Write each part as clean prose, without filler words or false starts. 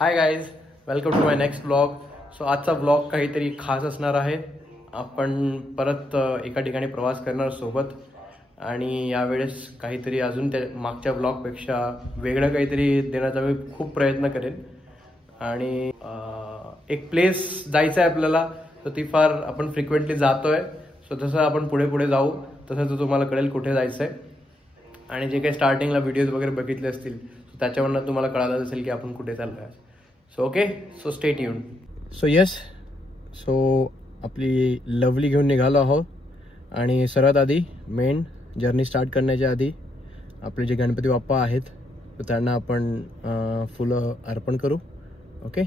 High guys, welcome to my next blog. So आजचा blog काहीतरी खास असणार आहे. आपण परत एका ठिकाणी प्रवास करणार सोबत आणि यावेळेस काहीतरी अजून त्या मागच्या ब्लॉगपेक्षा वेगळं काहीतरी देण्याचा मी खूप प्रयत्न करेन. आणि एक प्लेस जायचं आहे आपल्याला, तर ती फार आपण फ्रिक्वेंटली जातोय. सो जसं आपण पुढे पुढे जाऊ तसं तुम्हाला कळेल कुठे जायचं आहे. आणि जे काही स्टार्टिंगला व्हिडिओज वगैरे बघितले असतील त्याच्यावरनं तुम्हाला कळालं असेल की आपण कुठे चाललो आहे. So okay, so stay tuned. So yes, so आपली लवली घेऊन निघालो आहोत. आणि सर्वात आधी मेन जर्नी स्टार्ट करण्याच्या आधी आपले जे गणपती बाप्पा आहेत तर त्यांना आपण फुलं अर्पण करू. ओके,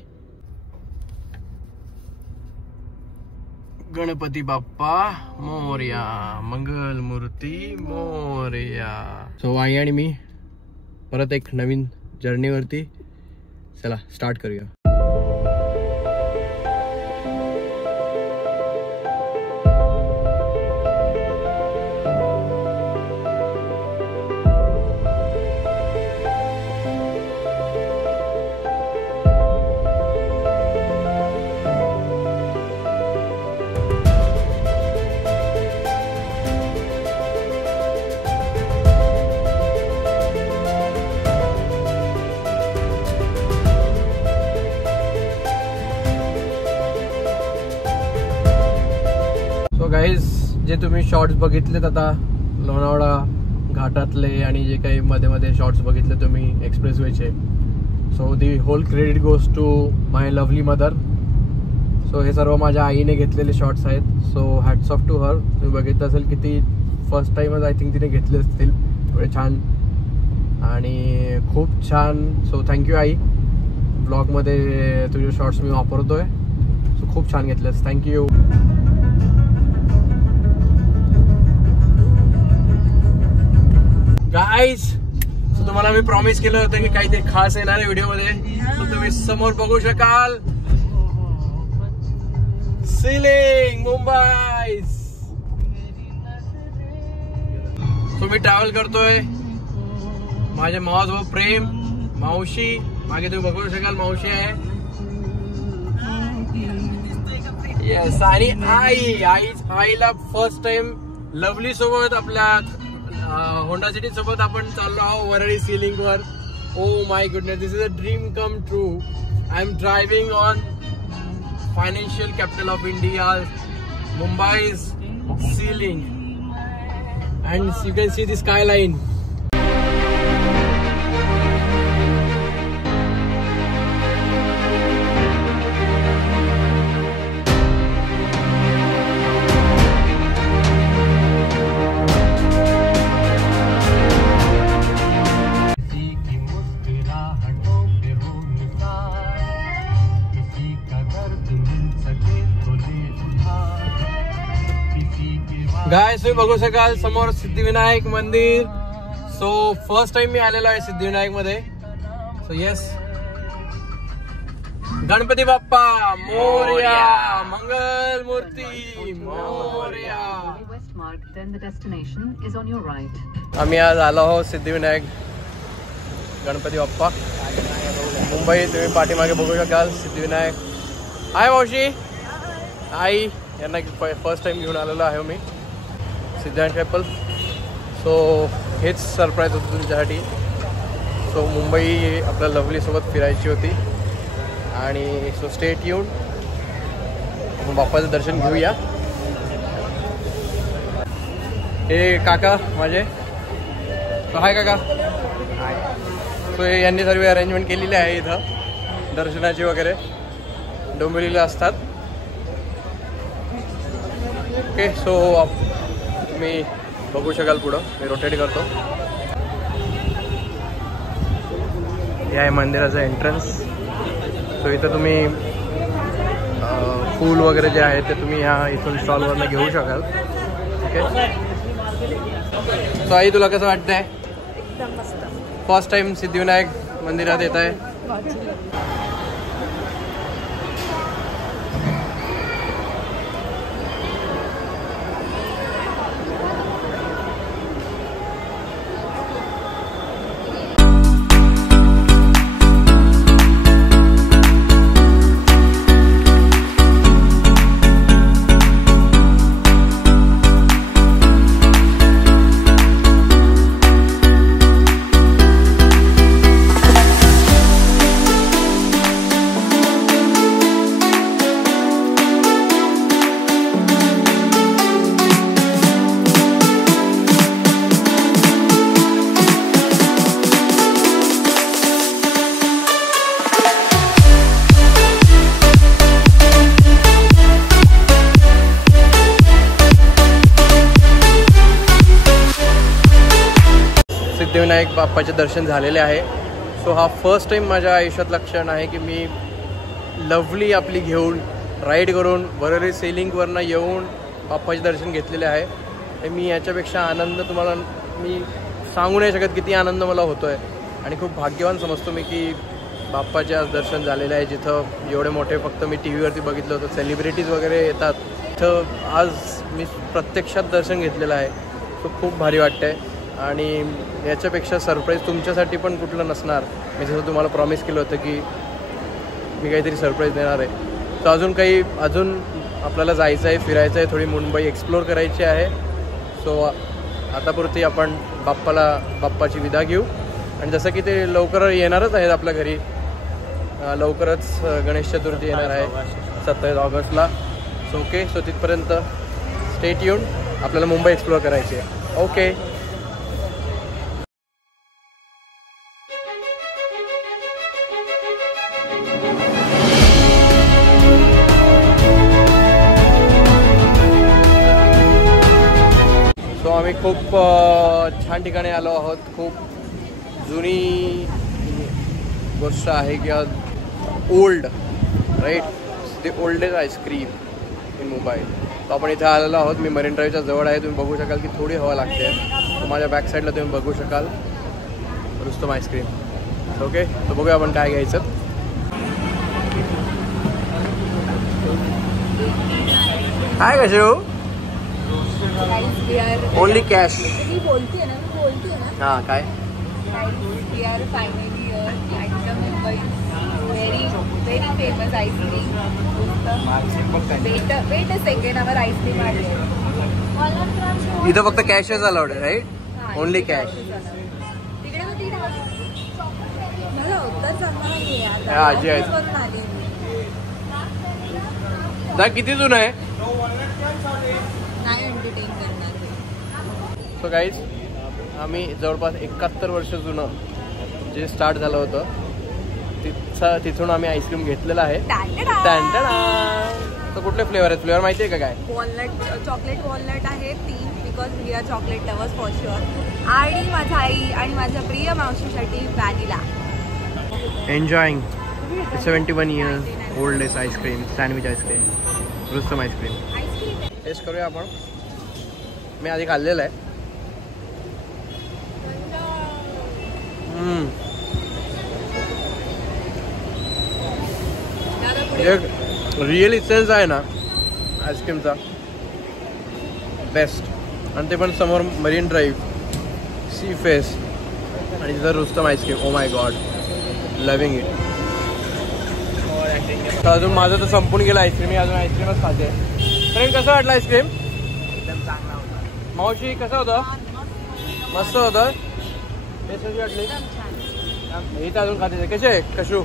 गणपती बाप्पा मोरया, मंगल मूर्ती मोरया. सो आई आणि मी परत एक नवीन जर्नीवरती. चला स्टार्ट करूया. गाईज, जे तुम्ही शॉर्ट्स बघितलेत आता लोणावळा घाटातले आणि जे काही मध्ये मध्ये शॉर्ट्स बघितले तुम्ही एक्सप्रेसवेचे, so the whole credit goes to my lovely mother. So हे सर्व माझ्या आईने घेतलेले शॉर्ट्स आहेत. So hats off to her. तुम्ही बघितलं असेल की ती फर्स्ट टाईमच आय थिंक तिने घेतले असतील. एवढे छान आणि खूप छान. सो थँक्यू आई, ब्लॉगमध्ये तुझे शॉर्ट्स मी वापरतोय. सो खूप छान घेतलेस, थँक्यू. गाईज, सो तुम्हाला मी प्रॉमिस केलं होतं की काहीतरी खास येणार आहे व्हिडिओ मध्ये. सो तुम्ही समोर बघू शकाल सीलिंग मुंबई. सो मी ट्रॅव्हल करतोय. माझे मावस भाऊ प्रेम, मावशी मागे तुम्ही बघू शकाल मावशी आहे. येस, आणि आईला फर्स्ट टाइम लवली सोबत आपल्या होंडा सिटी सोबत आपण चाललो आहोत वरळी सीलिंग वर. Oh my goodness, this is a dream come true. I am driving on financial capital of India, Mumbai sea link, and you can see the skyline. Guys, तुम्ही बघू शकाल समोर सिद्धिविनायक मंदिर. सो फर्स्ट टाइम मी आलेलो आहे सिद्धिविनायक मध्ये. सो येस, गणपती बाप्पा मोरया, मंगल मूर्ती मोरया. आम्ही आज आलो आहोत सिद्धिविनायक गणपती बाप्पा मुंबई. तुम्ही पाठीमागे बघू शकाल सिद्धिविनायक. हाय मावशी, आई यांना फर्स्ट टाइम घेऊन आलेलो आहे मी सिद्धिविनायक टेम्पल. सो हेच सरप्राईज होतं तुमच्यासाठी. सो मुंबई आपल्या लवलीसोबत फिरायची होती आणि सो स्टे ट्यून्ड. आपण बाप्पाचं दर्शन घेऊया. हे काका माझे. सो हाय काका. सो यांनी सर्व अरेंजमेंट केलेली आहे इथं दर्शनाची वगैरे, डोंबिवलीला असतात. ओके, सो तुम्ही बघू शकाल पुढं मी रोटेट करतो. हे आहे मंदिराचं एंट्रन्स. सो इथं तुम्ही फूल वगैरे जे आहे ते तुम्ही ह्या इथून स्टॉलवरनं घेऊ शकाल. ओके, सो आई तुला कसं वाटतंय? एकदम मस्त. फर्स्ट टाइम सिद्धिविनायक मंदिरात येत आहे. सिद्धिविनायक बाप्पाचे दर्शन झालेले आहे. सो हा फर्स्ट टाईम माझ्या आयुष्यातला क्षण आहे की मी लवली आपली घेऊन राईड करून वरळी सेलिंगवरनं येऊन बाप्पाचे दर्शन घेतलेले आहे. आणि मी याच्यापेक्षा आनंद तुम्हाला मी सांगू नाही शकत किती आनंद मला होतो आहे. आणि खूप भाग्यवान समजतो मी की बाप्पाचे आज दर्शन झालेले आहे. जिथं एवढे मोठे फक्त मी टी व्हीवरती बघितलं होतं, सेलिब्रिटीज वगैरे येतात, तिथं आज मी प्रत्यक्षात दर्शन घेतलेलं आहे. तो खूप भारी वाटतं आहे. आणि याच्यापेक्षा सरप्राईज तुमच्यासाठी पण कुठलं नसणार. मी जसं तुम्हाला प्रॉमिस केलं होतं की मी काहीतरी सरप्राईज देणार आहे. तर अजून आपल्याला जायचं आहे, फिरायचं आहे, थोडी मुंबई एक्सप्लोअर करायची आहे. सो आतापुरती आपण बाप्पाची विदा घेऊ. आणि जसं की ते लवकर येणारच आहेत आपल्या घरी, लवकरच गणेश चतुर्थी येणार आहे 27 ऑगस्टला. सो ओके, सो तिथपर्यंत स्टे ट्यून. आपल्याला मुंबई एक्सप्लोअर करायची आहे. ओके. सो आम्ही खूप छान ठिकाणी आलो आहोत. खूप जुनी गोष्ट आहे किंवा old right, the oldest ice cream in Mumbai. तो आपण इथे आलेलो आहोत. मी मरीन ड्राईव्हच्या जवळ आहे. तुम्ही बघू शकाल की थोडी हवा लागते. तो माझ्या बॅक साईडला तुम्ही बघू शकाल रुस्तम आईस्क्रीम. ओके, तर बघूया आपण काय घ्यायचं. काय कशो ओनली कॅश बोलते ना. हां काय We are finally here at the Mumbai very famous ice cream. Wait a second, our ice cream are here. इथं फक्त कॅशच अलाउड आहे राईट, ओनली कॅश. तिकडे मग ती मला उत्तर सांगणार आजी आहे जा. किती जुनं आहे नाही एंटरटेन करणार. सो गाईज, आम्ही जवळपास 71 वर्ष जुनं जे स्टार्ट झालं होतं तिथून आम्ही आईस्क्रीम घेतलेलं आहे. तर कुठले फ्लेवर आहेत? फ्लेवर माहिती आहे का काय? वॉलनट, चॉकलेट वॉलनट आहे 3, because we are chocolate lovers for sure. आणि माझ्या आई आणि माझ्या प्रिय मावशीसाठी vanilla. Enjoying 71 years oldest ice cream, sandwich ice cream, Rustom ice cream. Taste करूया आपण. मी आधी खाल्लेलं आहे. एक रिअल इसेन्स आहे ना आईस्क्रीमचा, बेस्ट. आणि ते पण समोर मरीन ड्राईव्ह, सी फेस आणि तिथं Rustam ice cream. Oh my God, loving it. तर अजून माझं तर संपून गेलं आईस्क्रीम. मी अजून आईस्क्रीमच खाते. फ्रेंड, कसं वाटलं आईस्क्रीम? एकदम चांगला होता. मावशी कसं होतं? मस्त होतं. टेस्ट कशी वाटली? हे तर अजून खाते. कसे आहे कशू?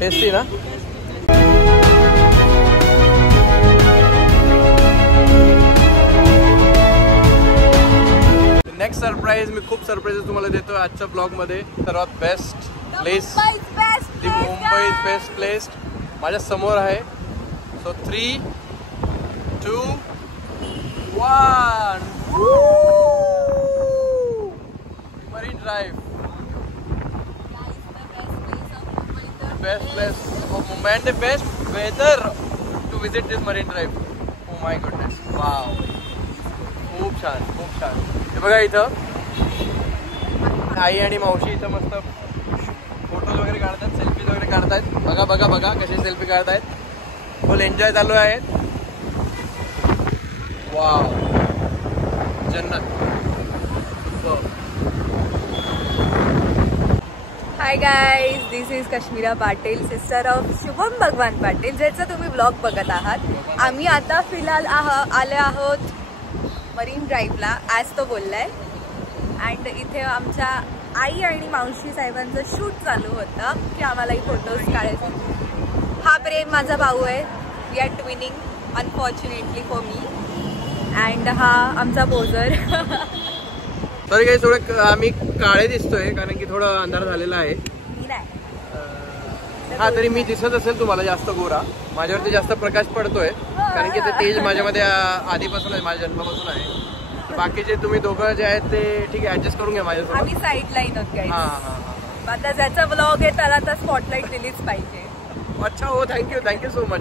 टेस्टी ना. नेक्स्ट सरप्राईज, मी खूप सरप्राईजेस तुम्हाला देतो आजच्या ब्लॉगमध्ये. सर्वात बेस्ट प्लेस, दी मुंबई बेस्ट प्लेस माझ्या समोर आहे. So 3, 2, 1. Marine drive, best place of Mumbai and the best weather to visit this marine drive. Oh my goodness, wow, खूप छान, खूप छान. हे बघा, इथं आई आणि मावशी इथं मस्त फोटोज वगैरे काढतात, सेल्फीज वगैरे काढतायत. बघा बघा बघा कशी सेल्फी काढतायत. फुल एन्जॉय चालू आहे. वाव, जन्नत. Hi guys, this is Kashmira Patil, sister of Shubham Bhagwan Patil, ज्याचा तुम्ही ब्लॉग बघत आहात. आम्ही आता फिलहाल आले आहोत मरीन ड्राईव्हला, आज तो बोललाय. अँड इथे आमच्या आई आणि मावशी साहेबांचं शूट चालू होतं की आम्हालाही फोटोज काढायचे. हा प्रेम माझा भाऊ आहे. We are twinning unfortunately for me. And हा आमचा बोजर. तरी काही थोडं आम्ही काळे दिसतोय कारण की थोडं अंधार झालेला आहे. हा, तरी मी दिसत असेल तुम्हाला जास्त गोरा. माझ्यावरती जास्त प्रकाश पडतोय कारण की ते तेज माझ्यामध्ये आधीपासून आहे, माझ्या जन्मापासून आहे. बाकीचे तुम्ही दोघं जे आहेत ते ठीक आहे ऍडजस्ट करून घ्या माझ्यासोबत. आम्ही साईडला येणार गाईज. हा हा हा. आता ज्याचा ब्लॉग आहे त्याला तर स्पॉटलाइट दिलीच पाहिजे. अच्छा हो, thank you so much.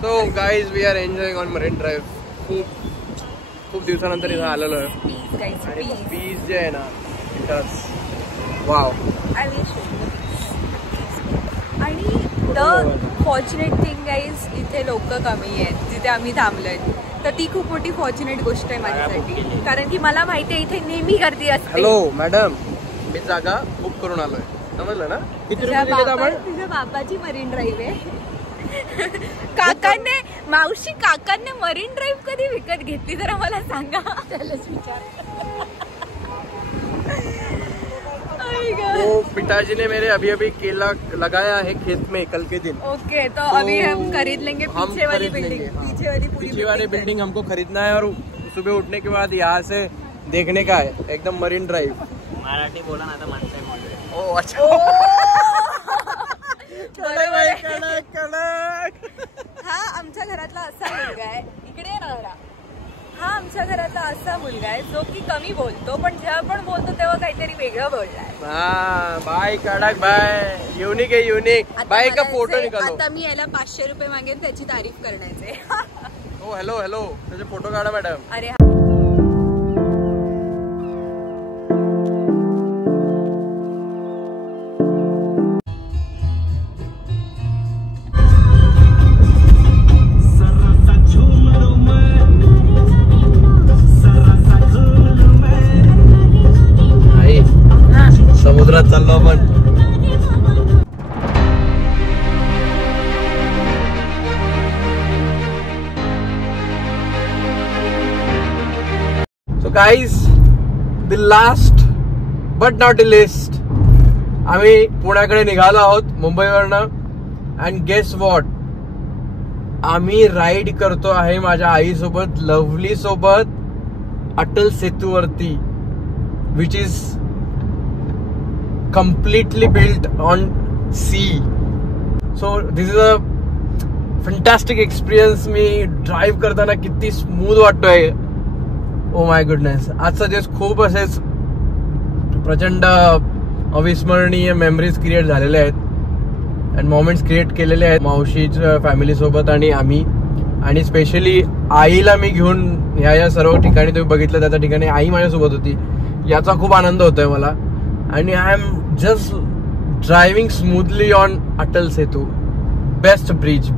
So guys we are enjoying on Marine Drive. खूप दिवसानंतर इथं आलेलो आहे Peace, guys, आणि peace. बीच जे आहे ना इथंच wow. I will show you the peace. आणि द फॉर्च्युनेट थिंग गाईज इथे लोक कमी आहेत जिथे आम्ही थांबलोय, तर ती खूप मोठी फॉर्च्युनेट गोष्ट आहे माझ्यासाठी, कारण की मला माहिती आहे इथे नेहमी गर्दी असते. हॅलो मॅडम, मी जागा बुक करून आलोय, समजलं ना? किती रुपये दिलेत आपण? तुझ्या बाबाची मरीन ड्राईव्ह आहे. काकांनी मरीन ड्राईव्ह कधी विकत घेतली जरा मला सांगा. त्यालाच विचार. वो पिताजी ने मेरे अभी केला लगाया है खेत में कल के दिन. ओके, तो अभी हम खरीद लेंगे पीछे वाली बिल्डिंग. पीछे वाली बिल्डिंग हमको खरीदना है और सुबह उठने के बाद यहाँ से देखने का है एकदम मरीन ड्राइव. मराठी बोला ना तर माणसं ओ अच्छा. हा आमच्या घरातला असा मुलगा आहे, इकडे ये ना जरा. हा आमच्या घरातला असा मुलगा आहे जो की कमी बोलतो, पण जेव्हा पण बोलतो तेव्हा काहीतरी वेगळं बोललाय. हाँ बाय कडक बाय, युनिक है युनिक. बाय का फोटो निकालो. आता मी याला 500 रुपये मागेन त्याची तारीफ करण्याचे. ओ हॅलो त्याचे फोटो काढा मॅडम. अरे समुद्रात चाललो आपण. So guys, the last but not the list, आम्ही पुण्याकडे निघालो आहोत मुंबईवरनं. अँड गेस वॉट, आम्ही राईड करतो आहे माझ्या आईसोबत, लवली सोबत, अटल सेतूवरती, which is completely built on sea. So this is a fantastic experience. Me drive करताना किती स्मूथ वाटतोय. ओ माय गुडनेस, आजचा दिवस खूप असेच प्रचंड अविस्मरणीय मेमरीज क्रिएट झालेले आहेत अँड मोमेंट्स क्रिएट केलेले आहेत मावशीच्या फॅमिली सोबत आणि आम्ही. आणि स्पेशली आईला मी घेऊन ह्या सर्व ठिकाणी तुम्ही बघितलं त्या ठिकाणी आई माझ्यासोबत होती, याचा खूप आनंद होतोय मला. आणि I am just driving smoothly on Atal Setu. Best bridge.